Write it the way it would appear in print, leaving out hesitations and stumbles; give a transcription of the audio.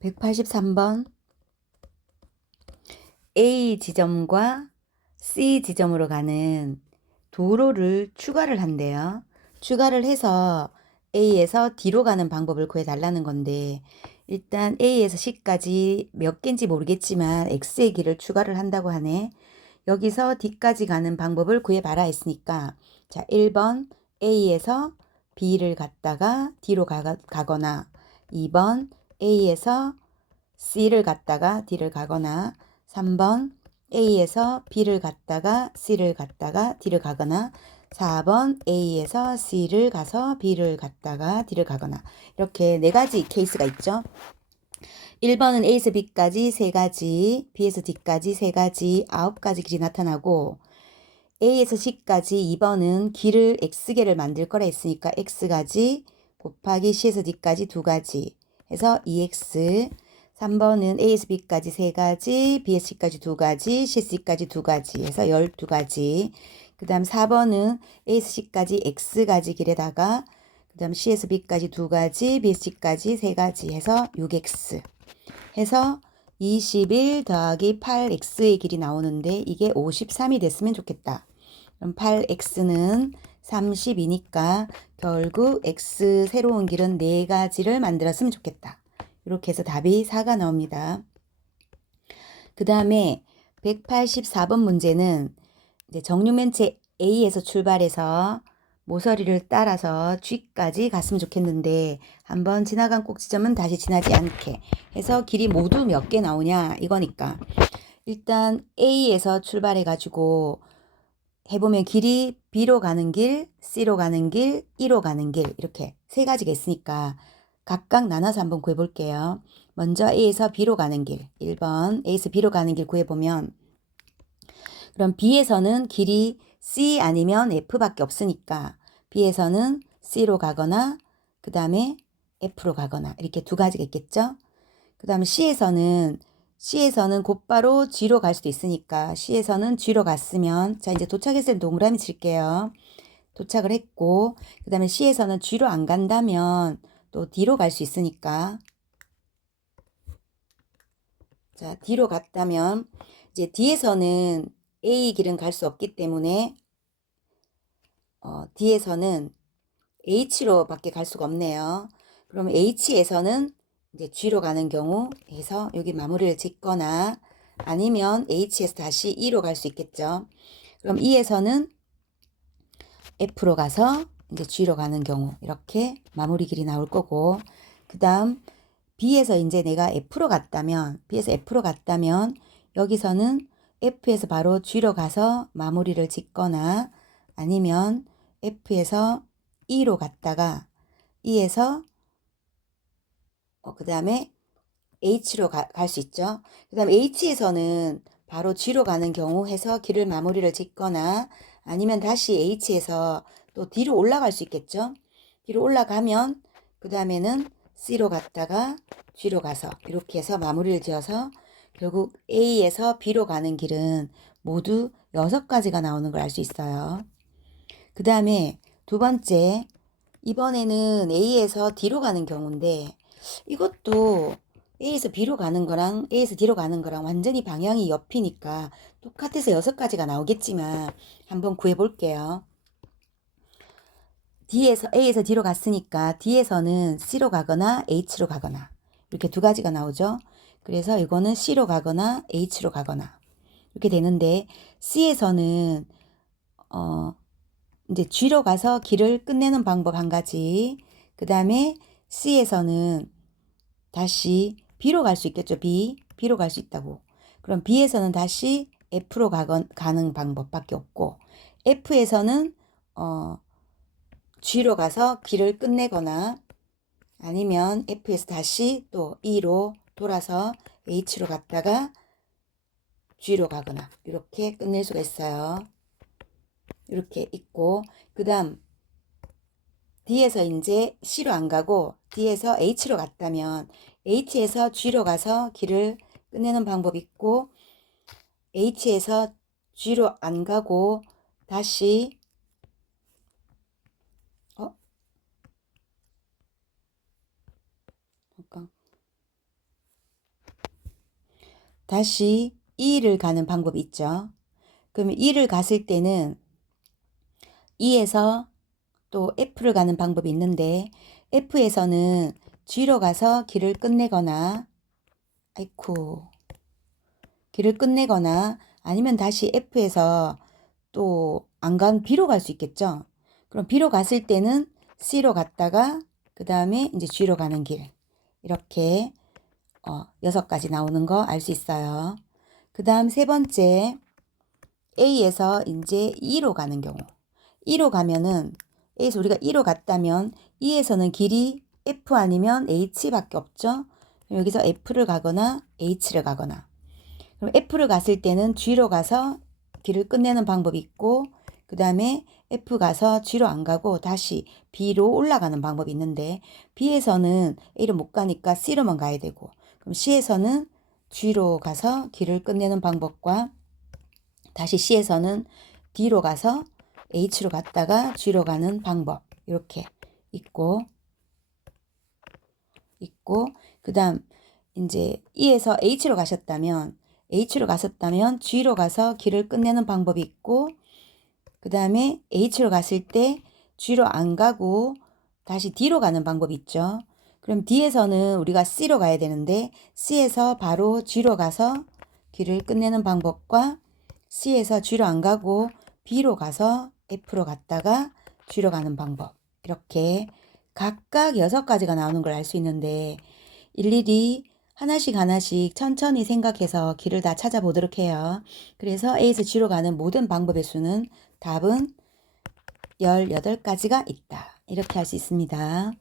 183번 A 지점과 C 지점으로 가는 도로를 추가를 한대요. 추가를 해서 A에서 D로 가는 방법을 구해달라는 건데, 일단 A에서 C까지 몇 개인지 모르겠지만 X의 길을 추가를 한다고 하네. 여기서 D까지 가는 방법을 구해봐라 했으니까, 자, 1번 A에서 B를 갔다가 D로 가거나, 2번 A에서 C를 갔다가 D를 가거나, 3번 A에서 B를 갔다가 C를 갔다가 D를 가거나, 4번 A에서 C를 가서 B를 갔다가 D를 가거나, 이렇게 네 가지 케이스가 있죠. 1번은 A에서 B까지 3가지, B에서 D까지 3가지, 9가지 길이 나타나고, A에서 C까지 2번은 길을 X개를 만들 거라 했으니까 X가지 곱하기 C에서 D까지 2가지 해서 2X. 3번은 A에서 B까지 3가지, B에서 C까지 2가지, C에서 D까지 2가지 해서 12가지. 그 다음 4번은 A에서 C까지 X가지 길에다가 그 다음 C에서 B까지 2가지, B에서 C까지 3가지 해서 6X 해서 21 더하기 8X의 길이 나오는데, 이게 53이 됐으면 좋겠다. 그럼 8x는 32니까 결국 x 새로운 길은 4가지를 만들었으면 좋겠다. 이렇게 해서 답이 4가 나옵니다. 그 다음에 184번 문제는 이제 정육면체 A에서 출발해서 모서리를 따라서 G까지 갔으면 좋겠는데, 한번 지나간 꼭지점은 다시 지나지 않게 해서 길이 모두 몇 개 나오냐 이거니까, 일단 A에서 출발해 가지고 해보면 길이 B로 가는 길, C로 가는 길, E로 가는 길, 이렇게 3가지가 있으니까 각각 나눠서 한번 구해볼게요. 먼저 A에서 B로 가는 길, 1번 A에서 B로 가는 길 구해보면, 그럼 B에서는 길이 C 아니면 F밖에 없으니까 B에서는 C로 가거나 그 다음에 F로 가거나 이렇게 2가지가 있겠죠. 그 다음에 C에서는 곧바로 G로 갈 수도 있으니까 C에서는 G로 갔으면, 자, 이제 도착했을 때 동그라미 칠게요. 도착을 했고, 그 다음에 C에서는 G로 안 간다면 또 D로 갈 수 있으니까, 자, D로 갔다면 이제 D에서는 A 길은 갈 수 없기 때문에 D에서는 H로 밖에 갈 수가 없네요. 그럼 H에서는 이제 G로 가는 경우 해서 여기 마무리를 짓거나, 아니면 H에서 다시 E로 갈 수 있겠죠. 그럼 E에서는 F로 가서 이제 G로 가는 경우 이렇게 마무리 길이 나올 거고, 그 다음 B에서 이제 내가 B에서 F로 갔다면 여기서는 F에서 바로 G로 가서 마무리를 짓거나, 아니면 F에서 E로 갔다가 E에서 그 다음에 H로 갈 수 있죠. 그 다음에 H에서는 바로 G로 가는 경우 해서 길을 마무리를 짓거나, 아니면 다시 H에서 또 D로 올라갈 수 있겠죠. D로 올라가면 그 다음에는 C로 갔다가 G로 가서 이렇게 해서 마무리를 지어서 결국 A에서 B로 가는 길은 모두 6가지가 나오는 걸 알 수 있어요. 그 다음에 두 번째, 이번에는 A에서 D로 가는 경우인데, 이것도 A에서 B로 가는 거랑 A에서 D로 가는 거랑 완전히 방향이 옆이니까 똑같아서 6가지가 나오겠지만 한번 구해 볼게요. A에서 D로 갔으니까 D에서는 C로 가거나 H로 가거나 이렇게 2가지가 나오죠. 그래서 이거는 C로 가거나 H로 가거나 이렇게 되는데, C에서는 이제 G로 가서 길을 끝내는 방법 1가지, 그 다음에 C에서는 다시 B로 갈 수 있겠죠. B로 갈 수 있다고. 그럼 B에서는 다시 F로 가는 방법밖에 없고, F에서는 G로 가서 길을 끝내거나, 아니면 F에서 다시 또 E로 돌아서 H로 갔다가 G로 가거나 이렇게 끝낼 수가 있어요. 이렇게 있고, 그 다음 D에서 이제 C로 안 가고 D에서 H로 갔다면 H에서 G로 가서 길을 끝내는 방법이 있고, H에서 G로 안 가고 다시 어? 잠깐. 다시 E를 가는 방법이 있죠. 그러면 E를 갔을 때는 E에서 또 F를 가는 방법이 있는데 F에서는 G로 가서 길을 끝내거나 아이쿠 길을 끝내거나 아니면 다시 F에서 또 안 간 B로 갈 수 있겠죠. 그럼 B로 갔을 때는 C로 갔다가 그 다음에 이제 G로 가는 길 이렇게 6가지 나오는 거 알 수 있어요. 그 다음 세 번째 A에서 이제 E로 가는 경우 E로 가면은 A에서 우리가 E로 갔다면 E에서는 길이 F 아니면 H밖에 없죠. 여기서 F를 가거나 H를 가거나 그럼 F를 갔을 때는 G로 가서 길을 끝내는 방법이 있고 그 다음에 F 가서 G로 안 가고 다시 B로 올라가는 방법이 있는데 B에서는 A로 못 가니까 C로만 가야 되고 그럼 C에서는 G로 가서 길을 끝내는 방법과 다시 C에서는 D로 가서 H로 갔다가 G로 가는 방법 이렇게 있고 그 다음 이제 E에서 H로 가셨다면 G로 가서 길을 끝내는 방법이 있고 그 다음에 H로 갔을 때 G로 안 가고 다시 D로 가는 방법이 있죠. 그럼 D에서는 우리가 C로 가야 되는데 C에서 바로 G로 가서 길을 끝내는 방법과 C에서 G로 안 가고 B로 가서 F로 갔다가 G로 가는 방법 이렇게 각각 6가지가 나오는 걸 알 수 있는데 일일이 하나씩 천천히 생각해서 길을 다 찾아보도록 해요. 그래서 A에서 G로 가는 모든 방법의 수는 답은 18가지가 있다. 이렇게 할 수 있습니다.